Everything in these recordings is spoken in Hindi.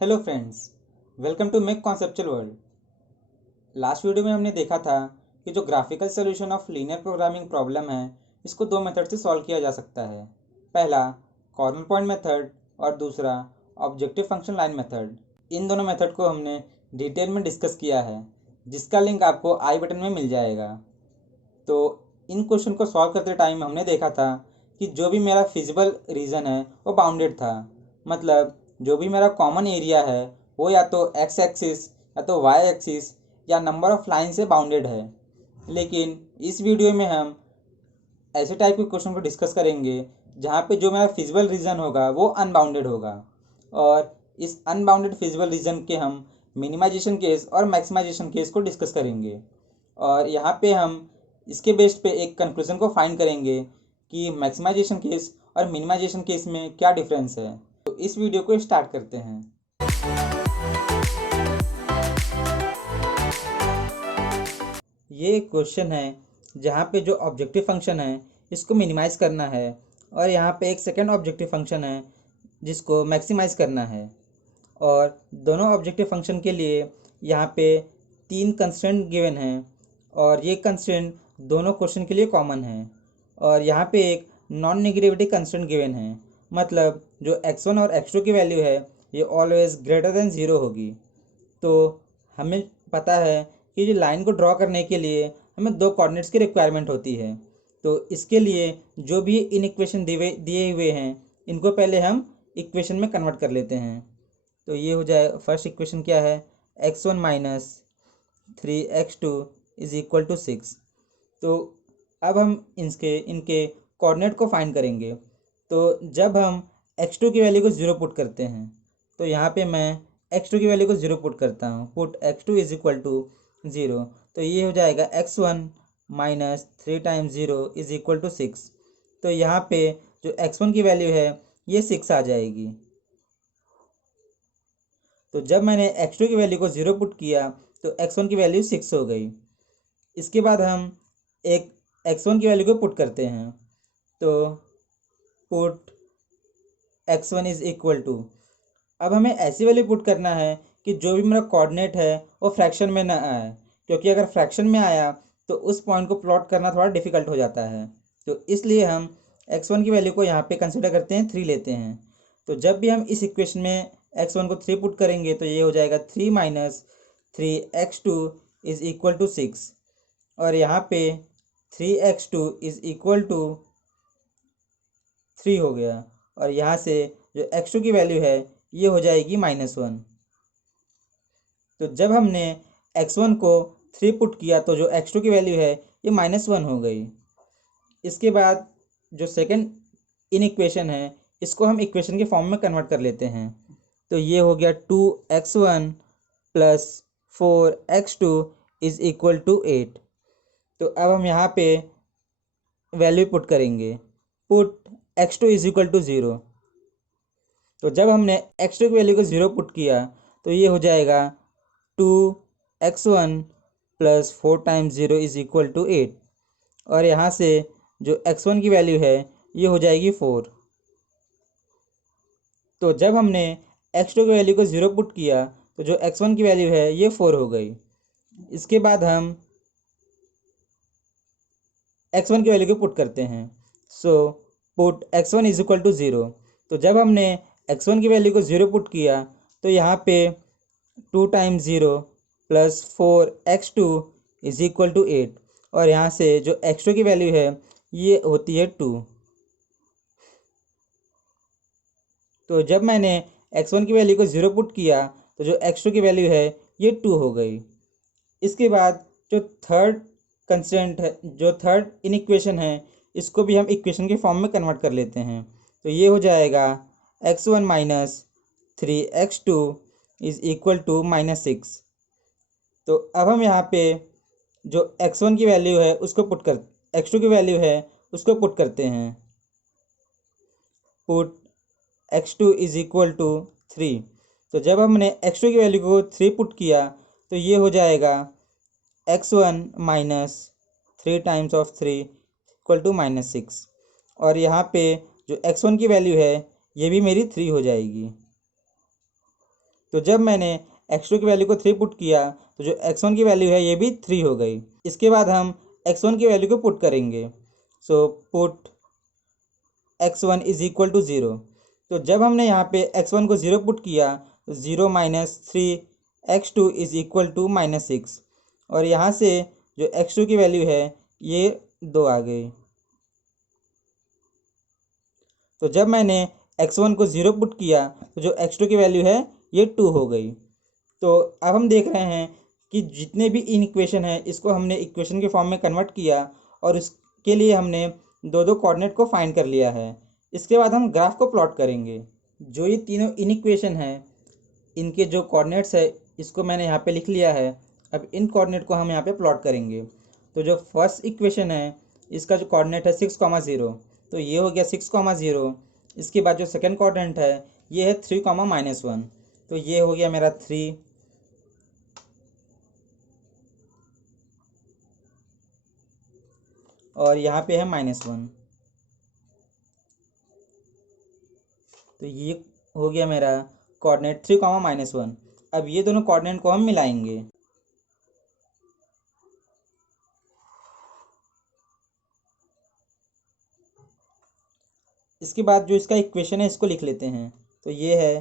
Hello friends, welcome to make conceptual world. Last video में हमने देखा था कि जो graphical solution of linear programming problem है, इसको दो मेथड से सॉल्व किया जा सकता है। पहला कॉर्नर पॉइंट मेथड और दूसरा ऑब्जेक्टिव फंक्शन लाइन मेथड। इन दोनों मेथड को हमने डिटेल में डिस्कस किया है, जिसका लिंक आपको आई बटन में मिल जाएगा। तो इन क्वेश्चन को सॉल्व करते टाइम हमने देखा था कि जो भी मेरा फिजिबल रीजन है वो बाउंडेड था। मतलब जो भी मेरा कॉमन एरिया है वो या तो एक्स एक्सिस या तो वाई एक्सिस या नंबर ऑफ लाइन से बाउंडेड है। लेकिन इस वीडियो में हम ऐसे टाइप के क्वेश्चन को डिस्कस करेंगे जहाँ पे जो मेरा फिजिबल रीजन होगा वो अनबाउंडेड होगा, और इस अनबाउंडेड फिजिबल रीजन के हम मिनिमाइजेशन केस और मैक्सिमाइजेशन केस को डिस्कस करेंगे। और यहाँ पे हम इसके बेस्ड पे एक कंक्लूजन को फाइंड करेंगे कि मैक्सिमाइजेशन केस और मिनिमाइजेशन केस में क्या डिफरेंस है। तो इस वीडियो को स्टार्ट करते हैं। ये एक क्वेश्चन है जहाँ पे जो ऑब्जेक्टिव फंक्शन है इसको मिनिमाइज़ करना है, और यहाँ पे एक सेकेंड ऑब्जेक्टिव फंक्शन है जिसको मैक्सिमाइज़ करना है। और दोनों ऑब्जेक्टिव फंक्शन के लिए यहाँ पे तीन कंस्ट्रेंट गिवन हैं, और ये कंस्ट्रेंट दोनों क्वेश्चन के लिए कॉमन है। और यहाँ पे एक नॉन नेगेटिविटी कंस्ट्रेंट गिवन है, मतलब जो x1 और x2 की वैल्यू है ये ऑलवेज ग्रेटर देन ज़ीरो होगी। तो हमें पता है कि जो लाइन को ड्रॉ करने के लिए हमें दो कोऑर्डिनेट्स की रिक्वायरमेंट होती है। तो इसके लिए जो भी इन इक्वेशन दिए हुए हैं इनको पहले हम इक्वेशन में कन्वर्ट कर लेते हैं। तो ये हो जाए, फर्स्ट इक्वेशन क्या है, x1 minus 3x2 is equal to 6। तो अब हम इनके कोऑर्डिनेट को फाइंड करेंगे। तो जब हम x2 की वैल्यू को ज़ीरो पुट करते हैं, तो यहाँ पे मैं x2 की वैल्यू को ज़ीरो पुट करता हूँ, put x2 is equal to zero. तो ये हो जाएगा x1 minus 3 times zero is equal to 6। तो यहाँ पे जो x1 की वैल्यू है ये 6 आ जाएगी। तो जब मैंने x2 की वैल्यू को ज़ीरो पुट किया तो x1 की वैल्यू 6 हो गई। इसके बाद हम एक x1 की वैल्यू को पुट करते हैं। तो put x1 is equal to, अब हमें ऐसी वैल्यू पुट करना है कि जो भी मेरा कोऑर्डिनेट है वो फ्रैक्शन में ना आए, क्योंकि अगर फ्रैक्शन में आया तो उस पॉइंट को प्लॉट करना थोड़ा डिफिकल्ट हो जाता है। तो इसलिए हम x1 की वैल्यू को यहाँ पे कंसिडर करते हैं, 3 लेते हैं। तो जब भी हम इस इक्वेशन में x1 को 3 पुट करेंगे तो ये हो जाएगा 3 minus 3x2 is equal to 6। और यहाँ पे 3x2 इज इक्वल टू 3 हो गया, और यहाँ से जो x2 की वैल्यू है ये हो जाएगी -1। तो जब हमने x1 को 3 पुट किया तो जो x2 की वैल्यू है ये -1 हो गई। इसके बाद जो सेकंड इन इक्वेशन है इसको हम इक्वेशन के फॉर्म में कन्वर्ट कर लेते हैं। तो ये हो गया 2x1 plus 4x2 is equal to 8। तो अब हम यहाँ पे वैल्यू पुट करेंगे, put x2 is equal to 0। तो जब हमने x2 की वैल्यू को 0 पुट किया तो ये हो जाएगा 2x1 plus 4 times 0 is equal to 8। और यहाँ से जो x1 की वैल्यू है ये हो जाएगी 4। तो जब हमने x2 की वैल्यू को 0 पुट किया तो जो x1 की वैल्यू है ये 4 हो गई। इसके बाद हम x1 की वैल्यू को पुट करते हैं। So put x1 is equal to 0। तो जब हमने x1 की वैल्यू को 0 पुट किया तो यहाँ पे 2 times 0 plus 4x2 is equal to 8। और यहाँ से जो x2 की वैल्यू है ये होती है 2। तो जब मैंने x1 की वैल्यू को 0 पुट किया तो जो x2 की वैल्यू है ये 2 हो गई। इसके बाद जो थर्ड कंस्टेंट है, जो थर्ड इन इक्वेशन है, इसको भी हम इक्वेशन के फॉर्म में कन्वर्ट कर लेते हैं। तो ये हो जाएगा x1 minus 3x2 is equal to -6। तो अब हम यहाँ पे जो x1 की वैल्यू है उसको पुट कर, x2 की वैल्यू है उसको पुट करते हैं। Put x2 is equal to 3। तो जब हमने x2 की वैल्यू को 3 पुट किया तो ये हो जाएगा x1 minus 3 times of 3 equal to -6। और यहाँ पे जो x1 की वैल्यू है ये भी मेरी 3 हो जाएगी। तो जब मैंने x2 की वैल्यू को 3 पुट किया तो जो x1 की वैल्यू है ये भी 3 हो गई। इसके बाद हम x1 की वैल्यू को पुट करेंगे। So put x1 is equal to 0। तो जब हमने यहाँ पे x1 को 0 पुट किया तो 0 minus 3 x2 is equal to -6, और यहाँ से जो x2 की वैल्यू है ये 2 आ गई। तो जब मैंने x1 को 0 पुट किया तो जो x2 की वैल्यू है ये 2 हो गई। तो अब हम देख रहे हैं कि जितने भी इन इक्वेशन है इसको हमने इक्वेशन के फॉर्म में कन्वर्ट किया और इसके लिए हमने दो दो कोऑर्डिनेट को फाइंड कर लिया है। इसके बाद हम ग्राफ को प्लॉट करेंगे। जो ये तीनों इन इक्वेशन है इनके जो कोऑर्डिनेट्स है इसको मैंने यहाँ पे लिख लिया है। अब इन कोऑर्डिनेट को हम यहाँ पे प्लॉट करेंगे। तो जो फर्स्ट इक्वेशन है इसका जो कोऑर्डिनेट है 6,0, तो ये हो गया 6,0। इसके बाद जो सेकंड कोऑर्डिनेट है ये है 3,-1, तो ये हो गया मेरा 3। और यहाँ पे है -1, तो ये हो गया मेरा कोऑर्डिनेट 3,-1। अब ये दोनों कोऑर्डिनेट को हम मिलाएंगे। इसके बाद जो इसका इक्वेशन है इसको लिख लेते हैं। तो ये है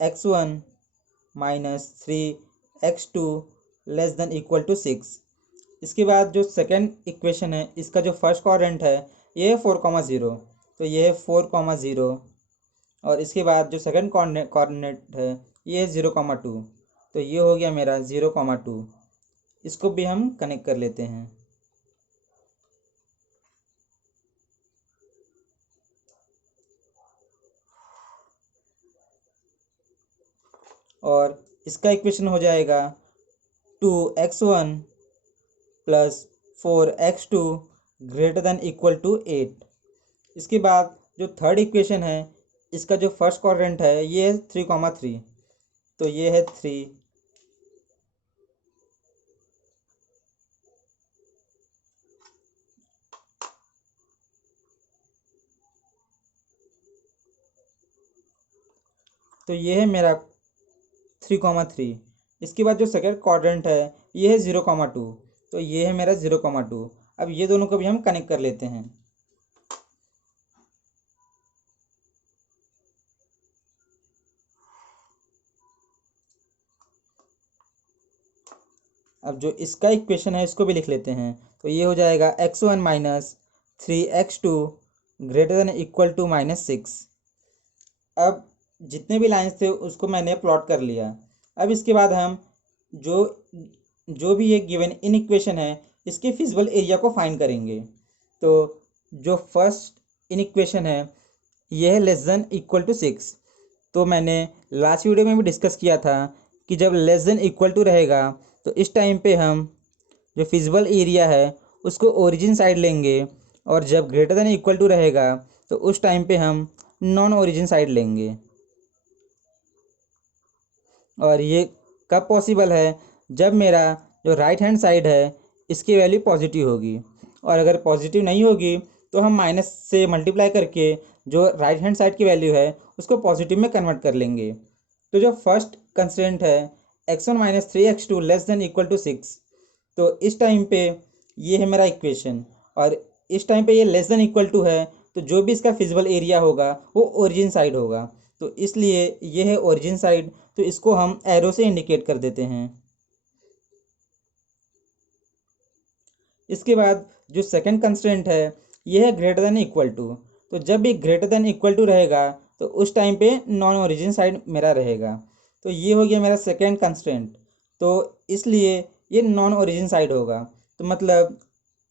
x1 minus 3x2 less than equal to 6। इसके बाद जो सेकंड इक्वेशन है इसका जो फर्स्ट कोऑर्डिनेट है ये है 4,0, तो ये है 4,0। और इसके बाद जो सेकंड कोऑर्डिनेट है ये है 0,2, तो ये हो गया मेरा 0,2। इसको भी हम कनेक्ट कर लेते हैं। और इसका इक्वेशन हो जाएगा 2x1 plus 4x2 greater than equal to 8। इसके बाद जो थर्ड इक्वेशन है इसका जो फर्स्ट कोऑर्डिनेट है ये है 3,3, तो ये है 3। तो ये है मेरा 3,3। इसके बाद जो सेकंड क्वाड्रेंट है ये है 0,2, तो ये है मेरा 0,2। अब ये दोनों को भी हम कनेक्ट कर लेते हैं। अब जो इसका इक्वेशन है इसको भी लिख लेते हैं। तो ये हो जाएगा x1 minus 3x2 greater than equal to -6। अब जितने भी लाइंस थे उसको मैंने प्लॉट कर लिया। अब इसके बाद हम जो जो भी ये गिवन इन इक्वेशन है इसके फिजिबल एरिया को फाइंड करेंगे। तो जो फर्स्ट इन इक्वेशन है ये है लेस देन इक्वल टू 6। तो मैंने लास्ट वीडियो में भी डिस्कस किया था कि जब लेस देन इक्वल टू रहेगा तो इस टाइम पे हम जो फिजिबल एरिया है उसको ओरिजिन साइड लेंगे, और जब ग्रेटर देन इक्वल टू रहेगा तो उस टाइम पे हम नॉन ओरिजिन साइड लेंगे। और ये कब पॉसिबल है? जब मेरा जो राइट हैंड साइड है इसकी वैल्यू पॉजिटिव होगी, और अगर पॉजिटिव नहीं होगी तो हम माइनस से मल्टीप्लाई करके जो राइट हैंड साइड की वैल्यू है उसको पॉजिटिव में कन्वर्ट कर लेंगे। तो जो फर्स्ट कंस्ट्रेंट है x1 minus 3x2 less than equal to 6, तो इस टाइम पे ये है मेरा इक्वेशन, और इस टाइम पे ये लेस देन इक्वल टू है तो जो भी इसका फिजिबल एरिया होगा वो ओरिजिन साइड होगा। तो इसलिए ये है ओरिजिन साइड, तो इसको हम एरो से इंडिकेट कर देते हैं। इसके बाद जो सेकंड कंस्ट्रेंट है ये है ग्रेटर देन इक्वल टू। तो जब भी ग्रेटर देन इक्वल टू रहेगा तो उस टाइम पे नॉन ओरिजिन साइड मेरा रहेगा। तो ये हो गया मेरा सेकंड कंस्ट्रेंट, तो इसलिए ये नॉन ओरिजिन साइड होगा, तो मतलब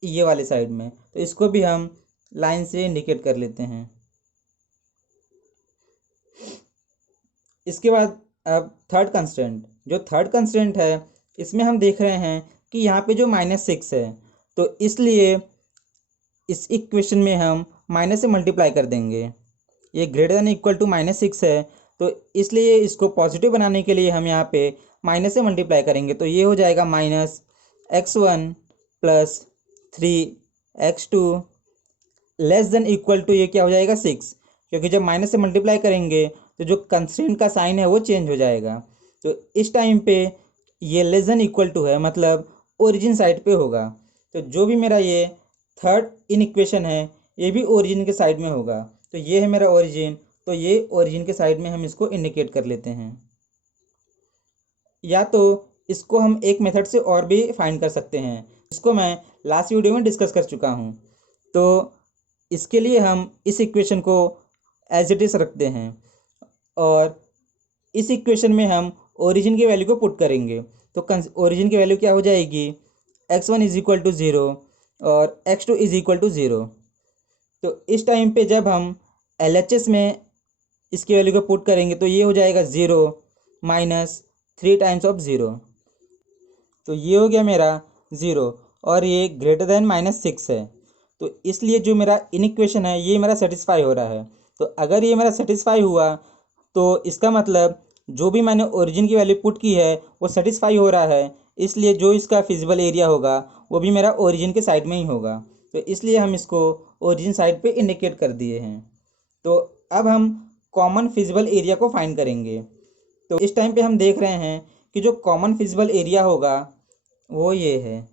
ये वाले साइड में। तो इसको भी हम लाइन से इंडिकेट कर लेते हैं। इसके बाद अब थर्ड कंस्ट्रेंट, जो थर्ड कंस्ट्रेंट है इसमें हम देख रहे हैं कि यहाँ पे जो -6 है, तो इसलिए इस इक्वेशन में हम माइनस से मल्टीप्लाई कर देंगे। ये ग्रेटर देन इक्वल टू -6 है, तो इसलिए इसको पॉजिटिव बनाने के लिए हम यहाँ पे माइनस से मल्टीप्लाई करेंगे। तो ये हो जाएगा -x1 plus 3x2 less than equal to, ये क्या हो जाएगा 6, क्योंकि जब माइनस से मल्टीप्लाई करेंगे तो जो कंस्ट्रेंट का साइन है वो चेंज हो जाएगा। तो इस टाइम पे ये लेस देन इक्वल टू है, मतलब ओरिजिन साइड पे होगा। तो जो भी मेरा ये थर्ड इन इक्वेशन है ये भी ओरिजिन के साइड में होगा। तो ये है मेरा ओरिजिन, तो ये ओरिजिन के साइड में हम इसको इंडिकेट कर लेते हैं। या तो इसको हम एक मेथड से और भी फाइंड कर सकते हैं, इसको मैं लास्ट वीडियो में डिस्कस कर चुका हूँ। तो इसके लिए हम इस इक्वेशन को एज इट इज रखते हैं और इस इक्वेशन में हम ओरिजिन की वैल्यू को पुट करेंगे। तो ओरिजिन की वैल्यू क्या हो जाएगी, x1 इज इक्वल टू 0 और x2 इज इक्वल टू 0। तो इस टाइम पे जब हम LHS में इसकी वैल्यू को पुट करेंगे तो ये हो जाएगा 0 माइनस 3 टाइम्स ऑफ 0। तो ये हो गया मेरा 0 और ये ग्रेटर देन -6 है। तो इसलिए जो मेरा इन इक्वेशन है ये मेरा सेटिस्फाई हो रहा है। तो अगर ये मेरा सेटिस्फाई हुआ तो इसका मतलब जो भी मैंने ओरिजिन की वैल्यू पुट की है वो सेटिस्फाई हो रहा है, इसलिए जो इसका फिजिबल एरिया होगा वो भी मेरा ओरिजिन के साइड में ही होगा। तो इसलिए हम इसको ओरिजिन साइड पे इंडिकेट कर दिए हैं। तो अब हम कॉमन फिजिबल एरिया को फाइंड करेंगे। तो इस टाइम पे हम देख रहे हैं कि जो कॉमन फिजिबल एरिया होगा वो ये है।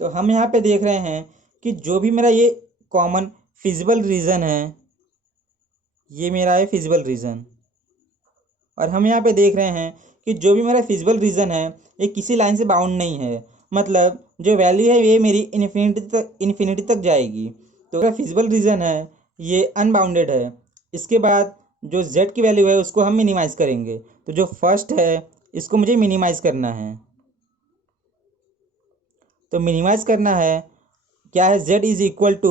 तो हम यहाँ पे देख रहे हैं कि जो भी मेरा ये कॉमन फिजिबल रीजन है ये मेरा है फिजिबल रीजन। और हम यहाँ पे देख रहे हैं कि जो भी मेरा फिजिबल रीजन है ये किसी लाइन से बाउंड नहीं है, मतलब जो वैल्यू है ये मेरी इन्फिनिटी तक जाएगी। तो मेरा फिजिबल रीजन है ये अनबाउंडेड है। इसके बाद जो z की वैल्यू है उसको हम मिनिमाइज करेंगे। तो जो फर्स्ट है इसको मुझे मिनिमाइज करना है। तो मिनिमाइज करना है क्या है, z is equal to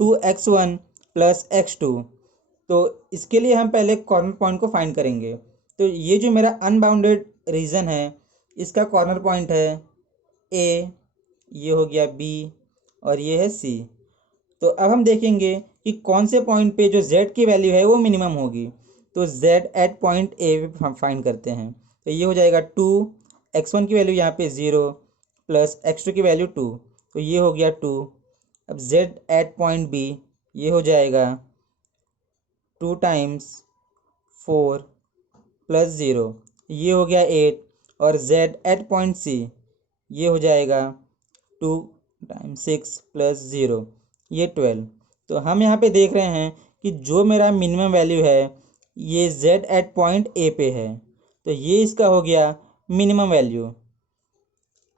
2x1 plus x2। तो इसके लिए हम पहले कॉर्नर पॉइंट को फाइंड करेंगे। तो ये जो मेरा अनबाउंडेड रीजन है इसका कॉर्नर पॉइंट है a, ये हो गया b और ये है c। तो अब हम देखेंगे कि कौन से पॉइंट पे जो z की वैल्यू है वो मिनिमम होगी। तो z एट पॉइंट a पे हम फाइंड करते हैं। तो ये हो जाएगा 2, x1 की वैल्यू यहाँ पे 0 प्लस x2 की वैल्यू 2, तो ये हो गया 2। अब z एट पॉइंट b ये हो जाएगा 2 टाइम्स 4 प्लस 0, ये हो गया 8। और z एट पॉइंट c ये हो जाएगा 2 टाइम्स 6 प्लस 0, ये 12। तो हम यहाँ पे देख रहे हैं कि जो मेरा मिनिमम वैल्यू है ये z एट पॉइंट a पे है। तो ये इसका हो गया मिनिमम वैल्यू।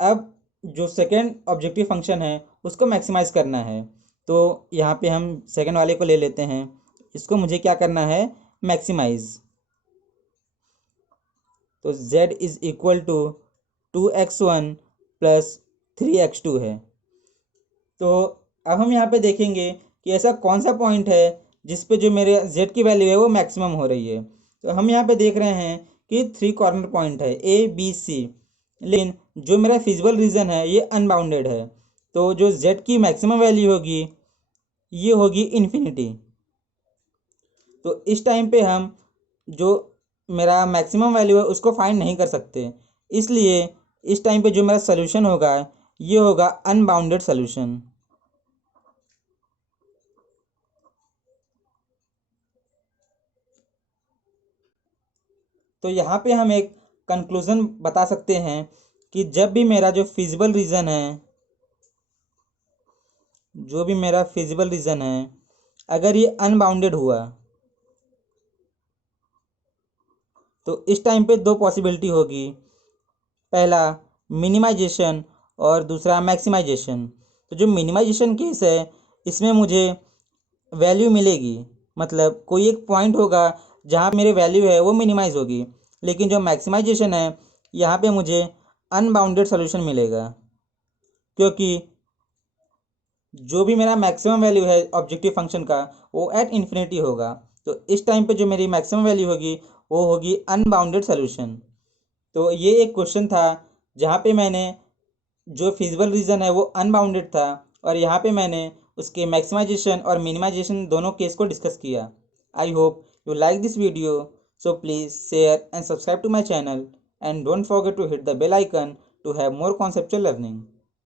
अब जो सेकेंड ऑब्जेक्टिव फंक्शन है उसको मैक्सिमाइज़ करना है। तो यहाँ पे हम सेकेंड वाले को ले लेते हैं, इसको मुझे क्या करना है, मैक्सिमाइज़। तो z is equal to 2x1 plus 3x2 है। तो अब हम यहाँ पे देखेंगे कि ऐसा कौन सा पॉइंट है जिस पे जो मेरे z की वैल्यू है वो मैक्सिमम हो रही है। तो हम यहाँ पे देख रहे हैं कि 3 कॉर्नर पॉइंट है a b c, लेकिन जो मेरा फिजिबल रीजन है ये अनबाउंडेड है। तो जो z की मैक्सिमम वैल्यू होगी ये होगी इन्फिनिटी। तो इस टाइम पे हम जो मेरा मैक्सिमम वैल्यू है उसको फाइंड नहीं कर सकते, इसलिए इस टाइम पे जो मेरा सोल्यूशन होगा ये होगा अनबाउंडेड सोल्यूशन। तो यहाँ पे हम एक कंक्लूज़न बता सकते हैं कि जब भी मेरा जो फिजिबल रीजन है, जो भी मेरा फिजिबल रीजन है अगर ये अनबाउंडेड हुआ तो इस टाइम पे दो पॉसिबिलिटी होगी, पहला मिनिमाइजेशन और दूसरा मैक्सिमाइजेशन। तो जो मिनिमाइजेशन केस है इसमें मुझे वैल्यू मिलेगी, मतलब कोई एक पॉइंट होगा जहाँ मेरी वैल्यू है वो मिनिमाइज होगी, लेकिन जो मैक्सिमाइजेशन है यहाँ पे मुझे अनबाउंडेड सोल्यूशन मिलेगा, क्योंकि जो भी मेरा मैक्सिमम वैल्यू है ऑब्जेक्टिव फंक्शन का वो एट इन्फिनिटी होगा। तो इस टाइम पे जो मेरी मैक्सिमम वैल्यू होगी वो होगी अनबाउंडेड सोल्यूशन। तो ये एक क्वेश्चन था जहाँ पे मैंने जो फिजिबल रीजन है वो अनबाउंडेड था और यहाँ पे मैंने उसके मैक्सिमाइजेशन और मिनिमाइजेशन दोनों केस को डिस्कस किया। I hope you like this video, so please share and subscribe to my channel. and don't forget to hit the bell icon to have more conceptual learning.